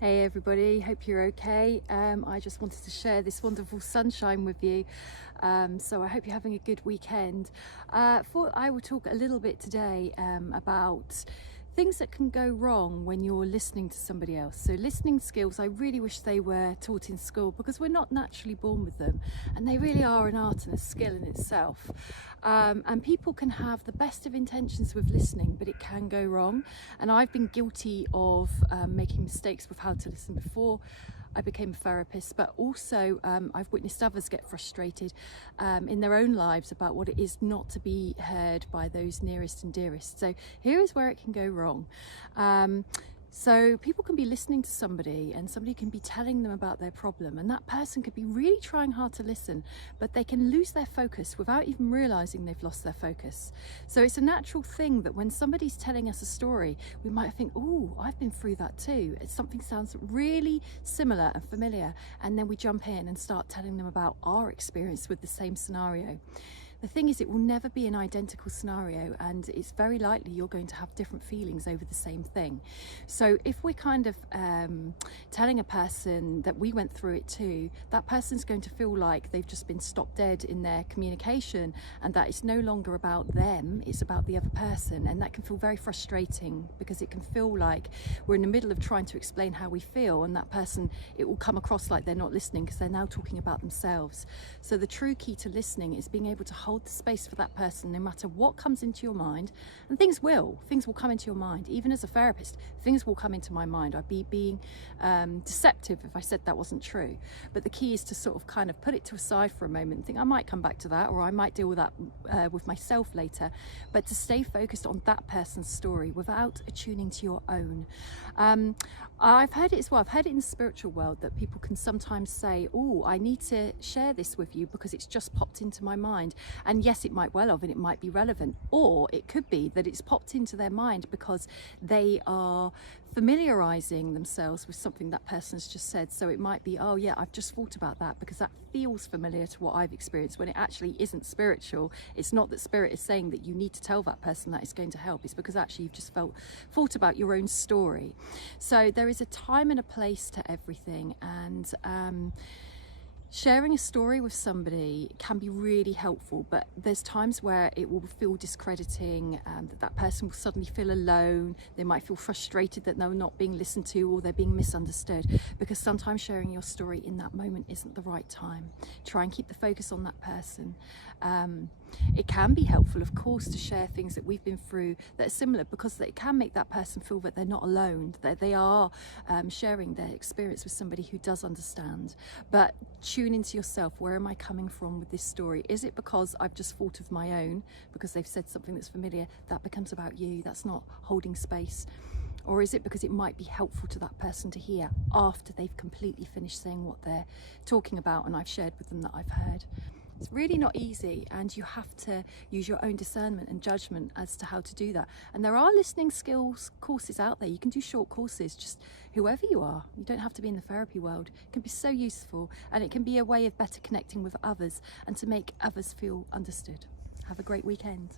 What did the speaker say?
Hey everybody, hope you're okay. I just wanted to share this wonderful sunshine with you. So I hope you're having a good weekend. I will talk a little bit today about things that can go wrong when you're listening to somebody else. So listening skills, I really wish they were taught in school because we're not naturally born with them, and they really are an art and a skill in itself. And people can have the best of intentions with listening, but it can go wrong. And I've been guilty of making mistakes with how to listen before I became a therapist, but also I've witnessed others get frustrated in their own lives about what it is not to be heard by those nearest and dearest. So here is where it can go wrong. So people can be listening to somebody and somebody can be telling them about their problem, and that person could be really trying hard to listen, but they can lose their focus without even realizing they've lost their focus. So it's a natural thing that when somebody's telling us a story, we might think, oh, I've been through that too. Something sounds really similar and familiar, and then we jump in and start telling them about our experience with the same scenario. The thing is, it will never be an identical scenario, and it's very likely you're going to have different feelings over the same thing. So if we're kind of telling a person that we went through it too, that person's going to feel like they've just been stopped dead in their communication, and that it's no longer about them, it's about the other person. And that can feel very frustrating because it can feel like we're in the middle of trying to explain how we feel, and that person, it will come across like they're not listening because they're now talking about themselves. So the true key to listening is being able to hold the space for that person no matter what comes into your mind. And things will come into your mind. Even as a therapist, things will come into my mind. I'd be being deceptive if I said that wasn't true. But the key is to sort of kind of put it to a side for a moment and think, I might come back to that, or I might deal with that with myself later, but to stay focused on that person's story without attuning to your own. I've heard it as well. I've heard it in the spiritual world that people can sometimes say, oh, I need to share this with you because it's just popped into my mind. And yes, it might well have, and it might be relevant. Or it could be that it's popped into their mind because they are familiarizing themselves with something that person's just said. So it might be, oh yeah, I've just thought about that because that feels familiar to what I've experienced, when it actually isn't spiritual. It's not that spirit is saying that you need to tell that person that it's going to help. It's because actually you've just thought about your own story. So there is a time and a place to everything, and sharing a story with somebody can be really helpful, but there's times where it will feel discrediting, that person will suddenly feel alone. They might feel frustrated that they're not being listened to, or they're being misunderstood, because sometimes sharing your story in that moment isn't the right time. Try and keep the focus on that person. It can be helpful, of course, to share things that we've been through that are similar, because it can make that person feel that they're not alone, that they are sharing their experience with somebody who does understand. But tune into yourself. Where am I coming from with this story? Is it because I've just thought of my own, because they've said something that's familiar? That becomes about you. That's not holding space. Or is it because it might be helpful to that person to hear after they've completely finished saying what they're talking about and I've shared with them that I've heard? It's really not easy, and you have to use your own discernment and judgment as to how to do that. And there are listening skills courses out there. You can do short courses, just whoever you are. You don't have to be in the therapy world. It can be so useful, and it can be a way of better connecting with others and to make others feel understood. Have a great weekend.